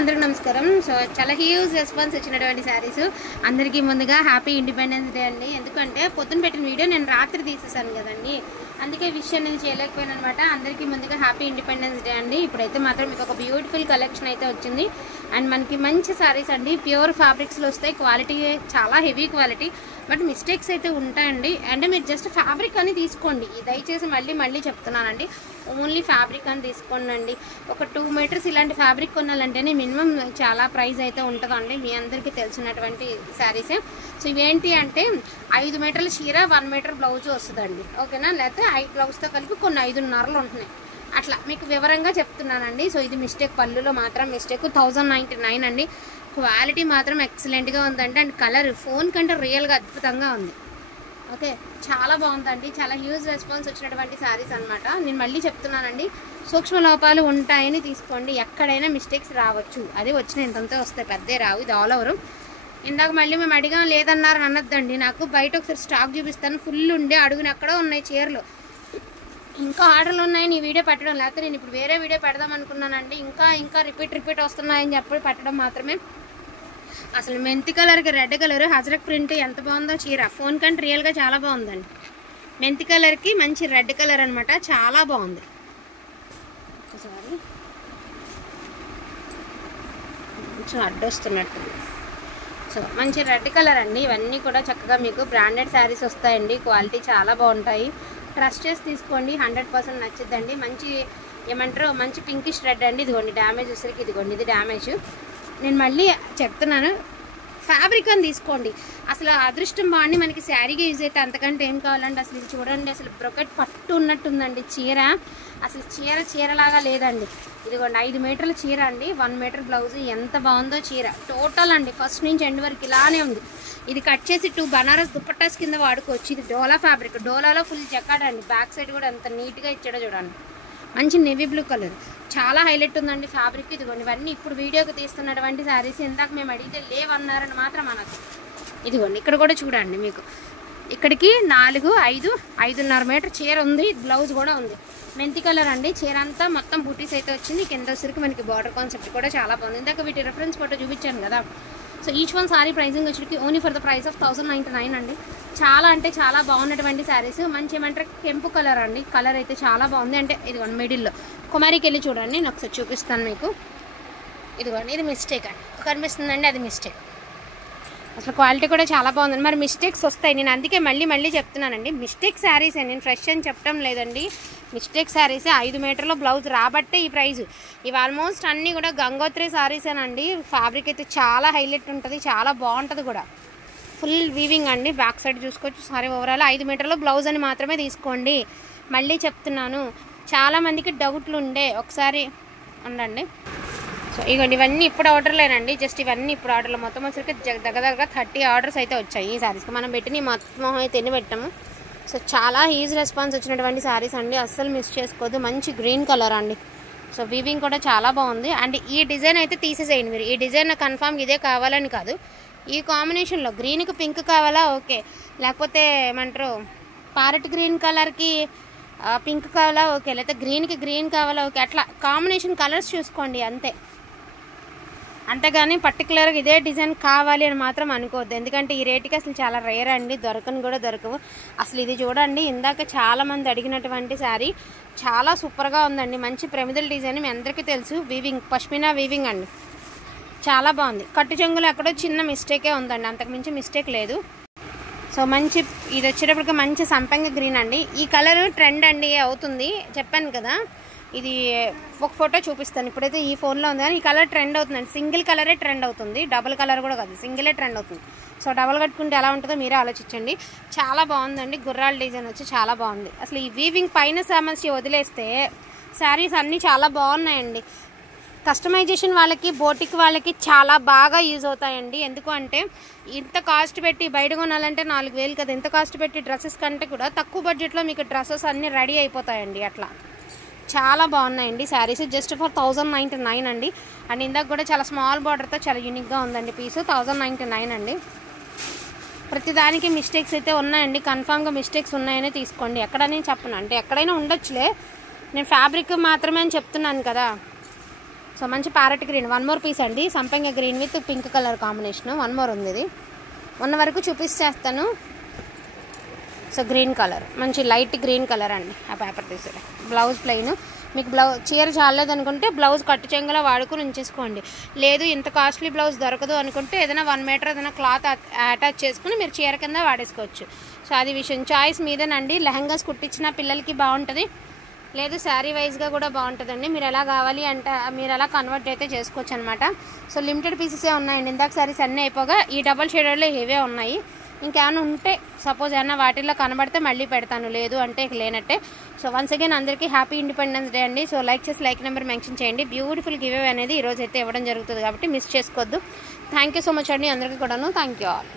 అందరికీ నమస్కారం. సో చాలా హ్యూజ్ రెస్పాన్స్ వచ్చినటువంటి శారీస్ అందరికీ ముందుగా హ్యాపీ ఇండిపెండెన్స్ డే అండి. ఎందుకంటే పొద్దున పెట్టిన వీడియో నేను రాత్రి తీసేసాను కదండి, అందుకే విషయం అనేది చేయలేకపోయాను అనమాట. అందరికీ ముందుగా హ్యాపీ ఇండిపెండెన్స్ డే అండి. ఇప్పుడైతే మాత్రం మీకు ఒక బ్యూటిఫుల్ కలెక్షన్ అయితే వచ్చింది అండ్ మనకి మంచి శారీస్ అండి. ప్యూర్ ఫ్యాబ్రిక్స్లో వస్తాయి, క్వాలిటీ చాలా హెవీ క్వాలిటీ, బట్ మిస్టేక్స్ అయితే ఉంటాయండి. అంటే మీరు జస్ట్ ఫ్యాబ్రిక్ అని తీసుకోండి, దయచేసి మళ్ళీ చెప్తున్నానండి, ఓన్లీ ఫ్యాబ్రిక్ అని తీసుకోండి అండి. ఒక 2 మీటర్స్ ఇలాంటి ఫ్యాబ్రిక్ కొనాలంటేనే మినిమం చాలా ప్రైస్ అయితే ఉంటుందండి. మీ అందరికీ తెలిసినటువంటి శారీసే. సో ఇవేంటి అంటే 5 మీటర్ల చీర, 1 మీటర్ బ్లౌజ్ వస్తుందండి, ఓకేనా? లేకపోతే 5 బ్లౌజ్తో కలిపి కొన్ని 5.5 ఉంటున్నాయి, అట్లా మీకు వివరంగా చెప్తున్నానండి. సో ఇది మిస్టేక్, పళ్ళులో మాత్రం మిస్టేక్. 1099 అండి. క్వాలిటీ మాత్రం ఎక్సలెంట్గా ఉందండి అండ్ కలర్ ఫోన్ కంటే రియల్గా అద్భుతంగా ఉంది. ఓకే, చాలా బాగుందండి. చాలా హ్యూజ్ రెస్పాన్స్ వచ్చినటువంటి శారీస్ అనమాట. నేను మళ్ళీ చెప్తున్నానండి, సూక్ష్మ లోపాలు ఉంటాయని తీసుకోండి, ఎక్కడైనా మిస్టేక్స్ రావచ్చు, అది వచ్చిన ఇంతంతే వస్తాయి, పెద్దే రావు. ఇది ఆల్ ఓవర్. ఇందాక మళ్ళీ మేము అడిగాం లేదన్నారు అనొద్దండి. నాకు బయట ఒకసారి స్టాక్ చూపిస్తాను, ఫుల్ ఉండే అడుగున ఎక్కడో ఉన్నాయి చీరలు, ఇంకా ఆర్డర్లు ఉన్నాయని ఈ వీడియో పెట్టడం, లేకపోతే నేను ఇప్పుడు వేరే వీడియో పెడదాం అనుకున్నానండి. ఇంకా రిపీట్ వస్తున్నాయని చెప్పి పెట్టడం మాత్రమే. అసలు మెంతి కలర్కి రెడ్ కలర్ హజరక్ ప్రింట్ ఎంత బాగుందో చీర, ఫోన్ కంటే రియల్గా చాలా బాగుందండి. మెంతి కలర్కి మంచి రెడ్ కలర్ అనమాట, చాలా బాగుంది. ఒకసారి కొంచెం అడ్డొస్తున్నట్టు. సో మంచి రెడ్ కలర్ అండి. ఇవన్నీ కూడా చక్కగా మీకు బ్రాండెడ్ శారీస్ వస్తాయండి, క్వాలిటీ చాలా బాగుంటాయి. ట్రస్ట్ చేసి తీసుకోండి, 100% నచ్చిద్దండి. మంచి ఏమంటారు, మంచి పింకిష్ రెడ్ అండి. ఇదిగోండి డ్యామేజ్ వచ్చరికి, ఇదిగోండి ఇది డ్యామేజ్. నేను మళ్ళీ చెప్తున్నాను, ఫ్యాబ్రిక్ అని తీసుకోండి. అసలు అదృష్టం బాగుండి మనకి శారీగా యూజ్ అయితే అంతకంటే ఏం కావాలండి. అసలు ఇది చూడండి, అసలు బ్రొకెట్ పట్టు ఉన్నట్టుందండి చీర. అసలు చీరలాగా లేదండి. ఇదిగోండి 5 మీటర్ల చీర అండి, 1 మీటర్ బ్లౌజ్. ఎంత బాగుందో చీర టోటల్ అండి, ఫస్ట్ నుంచి ఎండ్ వరకు ఇలానే ఉంది. ఇది కట్ చేసి 2 బనారస్ దుపట్టాస్ కింద వాడుకోవచ్చు. ఇది డోలా ఫ్యాబ్రిక్, డోలాలో ఫుల్ జకాడ్ అండి. బ్యాక్ సైడ్ కూడా ఎంత నీట్గా ఇచ్చాడో చూడండి. మంచి నేవీ బ్లూ కలర్, చాలా హైలైట్ ఉందండి ఫ్యాబ్రిక్. ఇదిగోండి ఇవన్నీ ఇప్పుడు వీడియోకి తీస్తున్నటువంటి శారీస్. ఇందాక మేము అడిగితే లేవన్నారని మాత్రం అనకు. ఇదిగోండి ఇక్కడ కూడా చూడండి, మీకు ఇక్కడికి 4, 5, 5.5 మీటర్ చీర ఉంది, బ్లౌజ్ కూడా ఉంది. మెంతి కలర్ అండి. చీర అంతా మొత్తం బూటీస్ అయితే వచ్చింది. కింద వచ్చరికి మనకి బార్డర్ కాన్సెప్ట్ కూడా చాలా బాగుంది. ఇందాక వీటి రెఫరెన్స్ ఫోటో చూపించాను కదా. So each one sari pricing వచ్చరికి only for the price of 1099 అండి. చాలా అంటే చాలా బాగున్నటువంటి శారీస్. మంచి ఏమంటారు కెంపు కలర్ అండి, కలర్ అయితే చాలా బాగుంది. అంటే ఇదిగోండి మిడిల్లో కుమారికి వెళ్ళి చూడండి, నేను ఒకసారి చూపిస్తాను మీకు. ఇదిగోండి ఇది మిస్టేక్ అండి, కనిపిస్తుందండి, అది మిస్టేక్. అసలు క్వాలిటీ కూడా చాలా బాగుంది. మరి మిస్టేక్స్ వస్తాయి, నేను అందుకే మళ్ళీ చెప్తున్నానండి. మిస్టేక్ శారీసే, నేను ఫ్రెష్ అని చెప్పడం లేదండి. మిస్టేక్ శారీసే. 5 మీటర్లో బ్లౌజ్ రాబట్టే ఈ ప్రైజు. ఇవి ఆల్మోస్ట్ అన్నీ కూడా గంగోత్రి శారీసేనండి. ఫ్యాబ్రిక్ అయితే చాలా హైలైట్ ఉంటుంది, చాలా బాగుంటుంది కూడా. ఫుల్ వీవింగ్ అండి, బ్యాక్ సైడ్ చూసుకోవచ్చు. సారీ ఓవరాల్ 5 మీటర్లో బ్లౌజ్ అని మాత్రమే తీసుకోండి. మళ్ళీ చెప్తున్నాను, చాలామందికి డౌట్లు ఉండే, ఒకసారి ఉండండి. సో ఇవన్నీ ఇప్పుడు ఆర్డర్లేనండి, జస్ట్ ఇవన్నీ ఇప్పుడు ఆర్డర్లు. మొత్తం వచ్చరికి దగ్గర 30 ఆర్డర్స్ అయితే వచ్చాయి ఈ శారీస్కి. మనం పెట్టిన మొత్తం అయితే ఎన్ని పెట్టాము. సో చాలా ఈజీ రెస్పాన్స్ వచ్చినటువంటి శారీస్ అండి, అస్సలు మిస్ చేసుకోవద్దు. మంచి గ్రీన్ కలర్ అండి. సో వీవింగ్ కూడా చాలా బాగుంది. అండ్ ఈ డిజైన్ అయితే తీసేసేయండి మీరు. ఈ డిజైన్ కన్ఫామ్ ఇదే కావాలని కాదు, ఈ కాంబినేషన్లో గ్రీన్కి పింక్ కావాలా ఓకే, లేకపోతే ఏమంటారు ప్యారెట్ గ్రీన్ కలర్కి పింక్ కావాలా ఓకే, లేకపోతే గ్రీన్కి గ్రీన్ కావాలా ఓకే, అట్లా కాంబినేషన్ కలర్స్ చూసుకోండి అంతే. అంతేగాని పర్టికులర్గా ఇదే డిజైన్ కావాలి అని మాత్రం అనుకోవద్దు, ఎందుకంటే ఈ రేటుకి అసలు చాలా రేర్ అండి, దొరకని కూడా దొరకవు. అసలు ఇది చూడండి, ఇందాక చాలామంది అడిగినటువంటి శారీ చాలా సూపర్గా ఉందండి. మంచి ప్రమిదల డిజైన్, మీ అందరికీ తెలుసు. వీవింగ్ పష్మినా వీవింగ్ అండి, చాలా బాగుంది. కట్టు చెంగులు ఎక్కడో చిన్న మిస్టేకే ఉందండి, అంతకుమించి మిస్టేక్ లేదు. సో మంచి ఇది వచ్చేటప్పటికి మంచి సంపంగి గ్రీన్ అండి. ఈ కలర్ ట్రెండ్ అండి అవుతుంది, చెప్పాను కదా. ఇది ఒక ఫోటో చూపిస్తాను, ఇప్పుడైతే ఈ ఫోన్లో ఉంది కానీ ఈ కలర్ ట్రెండ్ అవుతుందండి. సింగిల్ కలరే ట్రెండ్ అవుతుంది, డబుల్ కలర్ కూడా కాదు, సింగిలే ట్రెండ్ అవుతుంది. సో డబుల్ కట్టుకుంటే ఎలా ఉంటుందో మీరే ఆలోచించండి. చాలా బాగుందండి, గుర్రాల డిజైన్ వచ్చి చాలా బాగుంది. అసలు ఈ వీవింగ్ పైన సమస్య వదిలేస్తే శారీస్ అన్నీ చాలా బాగున్నాయండి. కస్టమైజేషన్ వాళ్ళకి, బోటిక్ వాళ్ళకి చాలా బాగా యూజ్ అవుతాయండి. ఎందుకు అంటే ఇంత కాస్ట్ పెట్టి బయట కొనాలంటే 4000 కదా, ఇంత కాస్ట్ పెట్టి డ్రెస్సెస్ కంటే కూడా తక్కువ బడ్జెట్లో మీకు డ్రెస్సెస్ అన్నీ రెడీ అయిపోతాయండి. అట్లా చాలా బాగున్నాయండి శారీస్, జస్ట్ ఫర్ 1099 అండి. అండ్ ఇందాక కూడా చాలా స్మాల్ బార్డర్తో చాలా యూనిక్గా ఉందండి పీసు. 1099 అండి. ప్రతిదానికి మిస్టేక్స్ అయితే ఉన్నాయండి, కన్ఫామ్గా మిస్టేక్స్ ఉన్నాయని తీసుకోండి. ఎక్కడని చెప్పను, అంటే ఎక్కడైనా ఉండొచ్చులే, నేను ఫ్యాబ్రిక్ మాత్రమే అని చెప్తున్నాను కదా. సో మంచి ప్యారెట్ గ్రీన్, 1 మోర్ పీస్ అండి. సంపంగి green with pink colour combination, 1 more ఉంది. ఇది మొన్న వరకు చూపిస్తేస్తాను. సో గ్రీన్ కలర్, మంచి లైట్ గ్రీన్ కలర్ అండి. ఆ పేపర్ తీసేది. Blouse plain. మీకు చీర చాలేదు అనుకుంటే బ్లౌజ్ కట్టు చెంగులా వాడుకుని ఉంచేసుకోండి. లేదు ఇంత కాస్ట్లీ బ్లౌజ్ దొరకదు అనుకుంటే ఏదైనా 1 మీటర్ ఏదైనా క్లాత్ అటాచ్ చేసుకుని మీరు చీర కింద వాడేసుకోవచ్చు. సో అది విషయం, చాయిస్ మీదేనండి. లెహంగాస్ కుట్టించిన పిల్లలకి బాగుంటుంది, లేదు శారీ వైజ్గా కూడా బాగుంటుందండి. మీరు ఎలా కావాలి అంటే మీరు ఎలా కన్వర్ట్ అయితే చేసుకోవచ్చు అనమాట. సో లిమిటెడ్ పీసెసే ఉన్నాయండి. ఇందాక సారీస్ అన్నీ అయిపోగా ఈ డబల్ షేడర్లో హెవీ ఉన్నాయి. ఇంకేమైనా ఉంటే సపోజ్ ఏమన్నా వాటిల్లో కనబడితే మళ్ళీ పెడతాను, లేదు అంటే లేనట్టే. సో వన్స్ అగైన్ అందరికీ హ్యాపీ ఇండిపెండెన్స్ డే అండి. సో లైక్ చేసి లైక్ నెంబర్ మెన్షన్ చేయండి. బ్యూటిఫుల్ గివ్ అవే అనేది ఈరోజు అయితే ఇవ్వడం జరుగుతుంది కాబట్టి మిస్ చేసుకోవద్దు. థ్యాంక్ యూ సో మచ్ అండి అందరికీ కూడాను. Thank you all.